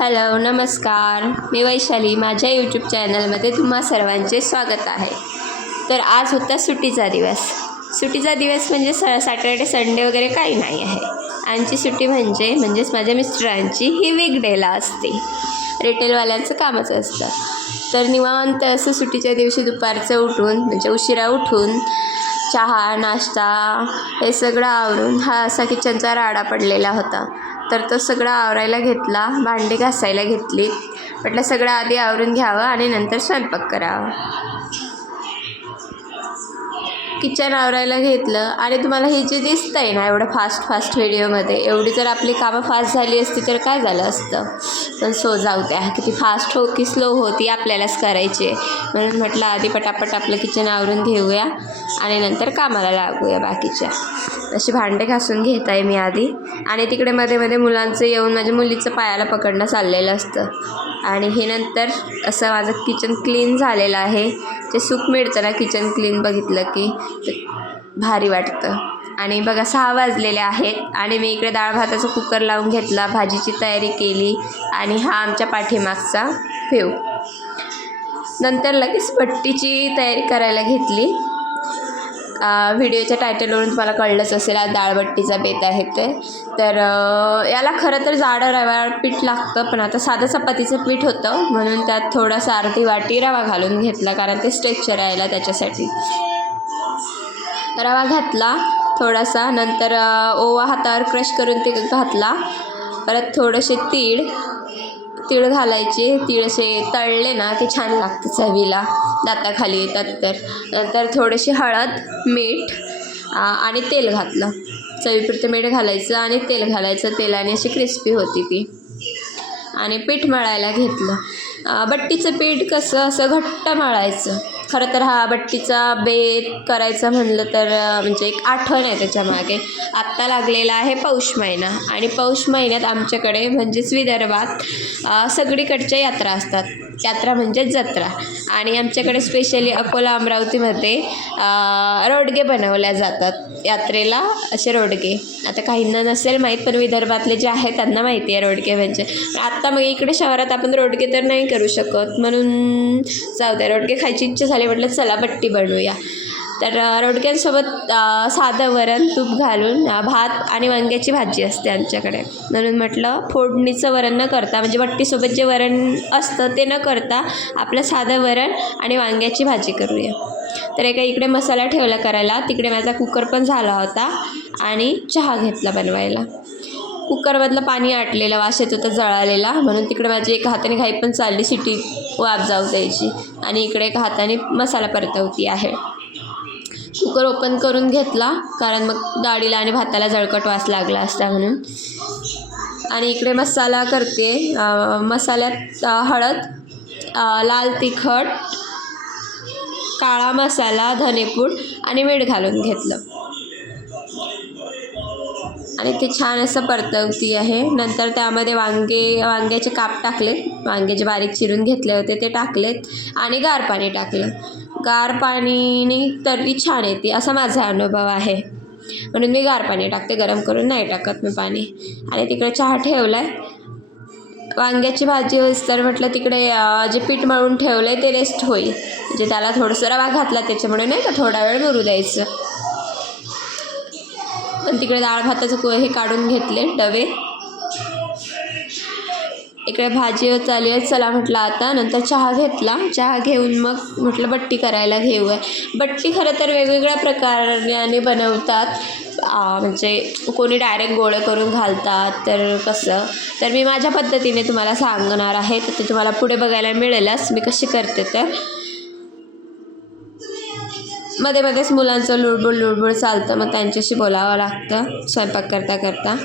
Hello नमस्कार, मी वैशाली. माझ्या YouTube चॅनलमध्ये तुम्हा सर्वांचे स्वागत आहे. तर आज होता सुट्टीचा दिवस. सुट्टीचा दिवस म्हणजे सॅटर्डे संडे वगैरे काही नाही आहे. आमची सुट्टी म्हणजेच माझ्या मिस्टरांची ही वीकडेला असते. रिटेलवाल्यांचं कामच असतं. तर निवांत असं सुट्टीच्या दिवशी दुपारचं उठून म्हणजे उशिरा उठून चहा नाश्ता हे सगळं आवरून हा असा किचनचा राडा पडलेला होता. तर तो सगळा आवरायला घेतला, भांडी घासायला घेतली. म्हटलं सगळं आधी आवरून घ्यावं आणि नंतर स्वयंपाक करावा. किचन आवरायला घेतलं आणि तुम्हाला हे जे दिसतंय ना एवढं फास्ट व्हिडिओमध्ये, एवढी जर आपली कामं फास्ट झाली असती तर काय झालं असतं. पण जाऊ द्या, किती फास्ट हो की स्लो हो ती आपल्यालाच करायची आहे. म्हणून म्हटलं आधी पटापट आपलं किचन आवरून घेऊया आणि नंतर कामाला लागूया बाकीच्या. अशी भांडे घासून घेत आहे मी आधी. आणि तिकडे मध्ये मध्ये मुलांचं येऊन माझ्या मुलीचं पायाला पकडणं चाललेलं असतं. आणि हे नंतर असं माझं किचन क्लीन झालेलं आहे. जे सुख मिळतं ना किचन क्लीन बघितलं की भारी वाटतं. आणि बघा 6 वाजलेले आहेत आणि मी इकडे डाळ भाताचा कुकर लावून घेतला, भाजीची तयारी केली आणि हा आमच्या पाठीमागचा व्ह्यू. नंतर लगेच भट्टीची तयारी करायला घेतली. व्हिडिओच्या टायटलवरून तुम्हाला कळलंच असेल, आज डाळबट्टीचा बेत आहे ते. तर याला खरं तर जाडं रवा पीठ लागतं, पण आता साधं चपातीचं पीठ होतं म्हणून त्यात थोडासा अर्धी वाटी रवा घालून घेतला, कारण ते स्ट्रेक्चर यायला त्याच्यासाठी. रवा घातला थोडासा, नंतर ओवा हातावर क्रश करून ते घातला. परत थोडेसे तीळ घालायचे. तीळ असे तळले ना ते छान लागतं चवीला, दाताखाली येतात. तर नंतर थोडेसे हळद, मीठ आणि तेल घातलं. चवीपुरतं मीठ घालायचं आणि तेल घालायचं. तेलाने अशी क्रिस्पी होती ती. आणि पीठ मळायला घेतलं. बट्टीचं पीठ कसं असं घट्ट मळायचं. खरं तर हा बट्टीचा बेत करायचा म्हणलं तर म्हणजे एक आठवण आहे त्याच्यामागे. आत्ता लागलेला आहे पौष महिना आणि पौष महिन्यात आमच्याकडे म्हणजेच विदर्भात सगळीकडच्या यात्रा असतात. यात्रा म्हणजे जत्रा. आणि आमच्याकडे स्पेशली अकोला अमरावतीमध्ये रोडगे बनवल्या जातात यात्रेला. असे रोडगे आता काहींना नसेल माहीत, पण विदर्भातले जे आहेत त्यांना माहिती आहे रोडगे म्हणजे. आत्ता मग इकडे शहरात आपण रोडगे तर नाही करू शकत, म्हणून जाऊ द्या, रोडगे खायची इच्छा झाली म्हटलं चला बट्टी बनवूया. तर रोडग्यांसोबत साधं वरण तूप घालून भात आणि वांग्याची भाजी असते आमच्याकडे. म्हणून म्हटलं फोडणीचं वरण न करता, म्हणजे बट्टीसोबत जे वरण असतं ते न करता आपलं साधं वरण आणि वांग्याची भाजी करूया. तर एका इकडे मसाला ठेवला करायला, तिकडे माझा कुकर पण झाला होता आणि चहा घेतला बनवायला. कुकरमधलं पाणी आटलेलं, वास येत होता जळालेला, म्हणून तिकडे माझी एका हाताने घाई पण चालली, शिटी वाफ जाऊ द्यायची, आणि इकडे एका हाताने मसाला परतवती आहे. कुकर ओपन करून घेतला, कारण मग डाळीला आणि भाताला जळकट वास लागला असता म्हणून. आणि इकडे मसाला करते. मसाल्यात हळद, लाल तिखट, काळा मसाला, धनेपूड आणि मीठ घालून घेतलं आणि ते छान असं परतवती आहे. नंतर त्यामध्ये वांग्याचे काप टाकलेत, वांगे जे बारीक चिरून घेतले होते ते टाकलेत आणि गार पाणी टाकलं. गार पाणीने तर्री छान येते असा माझा अनुभव आहे, म्हणून मी गार पाणी टाकते, गरम करून नाही टाकत मी पाणी. आणि तिकडे चहा ठेवला आहे. वांग्याची भाजी होईस्तर म्हटलं तिकडे जे पीठ मळून ठेवलं आहे ते रेस्ट होईल, म्हणजे त्याला थोडंसं रवा घातला त्याच्यामुळे नाही का थोडा वेळ मुरू द्यायचं. पण तिकडे डाळ भाताचं हे काढून घेतले डबे. इकडे भाजी चालू आहे. चला म्हटलं आता नंतर चहा घेतला. चहा घेऊन मग म्हटलं बट्टी करायला घेऊया. बट्टी खरं तर वेगवेगळ्या प्रकाराने बनवतात. म्हणजे कोणी डायरेक्ट गोळे करून घालतात, तर कसं, तर मी माझ्या पद्धतीने तुम्हाला सांगणार आहे. तर ते तुम्हाला पुढे बघायला मिळेलच मी कशी करते. तर मध्ये मध्येच मुलांचं लुडबुड चालतं, मग त्यांच्याशी बोलावं लागतं स्वयंपाक करता करता.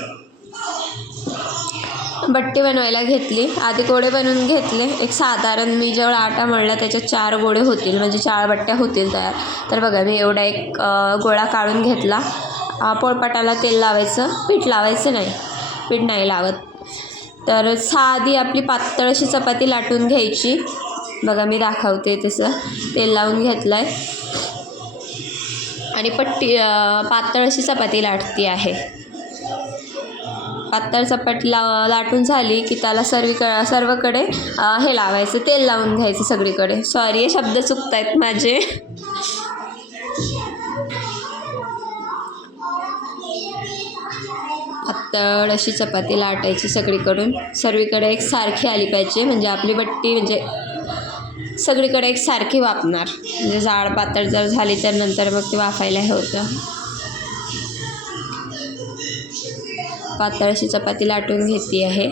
बट्टी बनवायला घेतली. आधी गोळे बनवून घेतले. एक साधारण मी जेवढा आटा मळला त्याच्यात 4 गोळे होतील, म्हणजे 4 बट्ट्या होतील तयार. तर बघा मी एवढा एक गोळा काढून घेतला. पोळपाटाला तेल लावायचं, पीठ लावायचं नाही, पीठ नाही लावत. तर साधी आपली पातळ अशी चपाती लाटून घ्यायची. बघा मी दाखवते तसं. तेल लावून घेतलं आहे आणि पातळ अशी चपाती लाटती आहे. पातळ चपाती लाटून झाली की त्याला सर्वकडे हे लावायचं, तेल लावून घ्यायचं सगळीकडे. सॉरी हे शब्द चुकतायत माझे. पातळ अशी चपाती लाटायची सगळीकडून, सर्वीकडे एक सारखी आली पाहिजे, म्हणजे आपली बट्टी म्हणजे सगळीकडे एक सारखी वाफणार. म्हणजे जाड पातळ जर झाली तर नंतर मग ते वाफायला हे होतं. पातळ अशी चपाती लाटून घेते आहे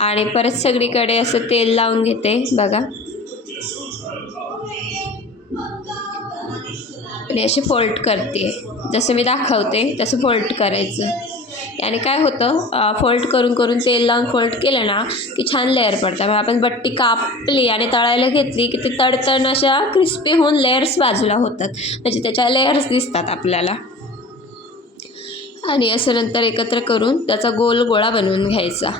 आणि परत सगळीकडे असं तेल लावून घेते बघा. आणि अशी फोल्ड करते, जसं मी दाखवते तसं फोल्ड करायचं. आणि काय होतं, फोल्ड करून करून तेल लावून फोल्ड केलं ना की छान लेअर पडतात. मग आपण बट्टी कापली आणि तळायला घेतली की ते तडतण अशा क्रिस्पी होऊन लेअर्स बाजूला होतात, म्हणजे त्याच्या लेअर्स दिसतात आपल्याला. आणि असं नंतर एकत्र करून त्याचा गोल गोळा बनवून घ्यायचा.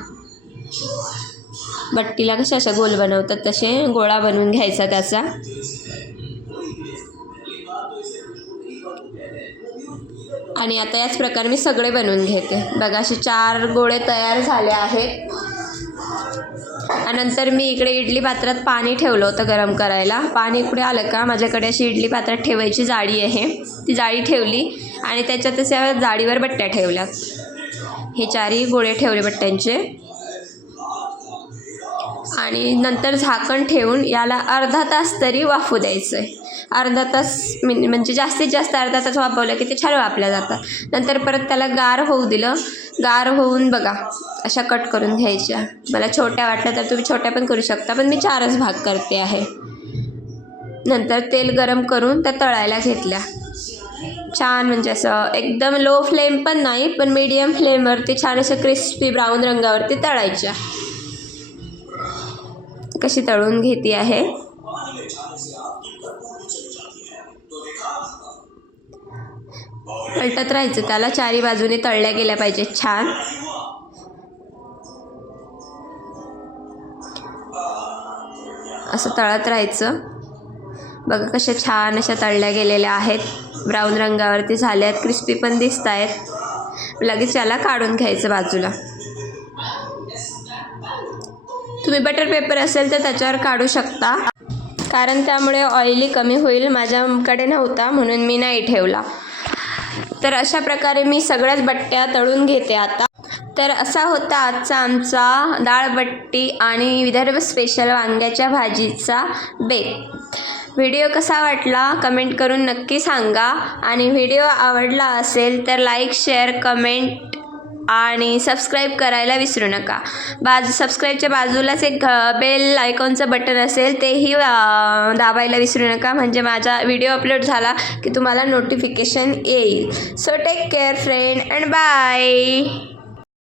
बट्टीला कशा अशा गोल बनवतात तसे गोळा बनवून घ्यायचा त्याचा. आणि आता याच प्रकारे मी सगळे बनवून घेते बघा. असे 4 गोळे तयार झाले आहेत. आणि नंतर मी इकडे इडली पात्रात पाणी ठेवलं होतं गरम करायला. पाणी पुढे आलं का माझ्याकडे अशी इडली पात्रात ठेवायची जाळी आहे, ती जाळी ठेवली आणि त्याच्यातच या जाळीवर बट्ट्या ठेवल्यात. हे 4ही गोळे ठेवले बट्ट्यांचे. आणि नंतर झाकण ठेवून याला अर्धा तास तरी वाफू द्यायचं आहे. अर्धा तास म्हणजे जास्तीत जास्त अर्धा तास वाफवलं की ते छान वाफल्या जातात. नंतर परत त्याला गार होऊ दिलं. गार होऊन बघा अशा कट करून घ्यायच्या. मला छोट्या वाटल्या तर तुम्ही छोट्या पण करू शकता, पण मी 4च भाग करते आहे. नंतर तेल गरम करून त्या तळायला घेतल्या. छान म्हणजे असं एकदम लो फ्लेम पण नाही, पण मीडियम फ्लेमवरती छान असं क्रिस्पी ब्राऊन रंगावरती तळायच्या. कशी तळून घेते आहे. पलटत राहायचं त्याला, 4ही बाजूने तळल्या गेल्या पाहिजेत छान. असं तळत राहायचं बघा. कशा छान अशा तळल्या गेलेल्या आहेत, ब्राऊन रंगावरती झाल्या आहेत, क्रिस्पी पण दिसत आहेत. लगेच याला काढून घ्यायचं बाजूला. तुम्ही बटर पेपर असेल तर त्याच्यावर काढू शकता, कारण त्यामुळे ऑइली कमी होईल. माझ्याकडे नव्हता म्हणून मी नाही ठेवला. तर अशा प्रकारे मी सगळ्याच बट्ट्या तळून घेते आता. तर असा होता आजचा आमचा डाळबट्टी आणि विदर्भ स्पेशल वांग्याच्या भाजीचा बेत. व्हिडिओ कसा वाटला कमेंट करून नक्की सांगा. आणि व्हिडिओ आवडला असेल तर लाईक, शेअर, कमेंट आणि सबस्क्राईब करायला विसरू नका. सबस्क्राईबच्या बाजूलाच एक बेल आयकॉनचं बटन असेल, तेही दाबायला विसरू नका, म्हणजे माझा व्हिडिओ अपलोड झाला की तुम्हाला नोटिफिकेशन येईल. So take care friend and bye.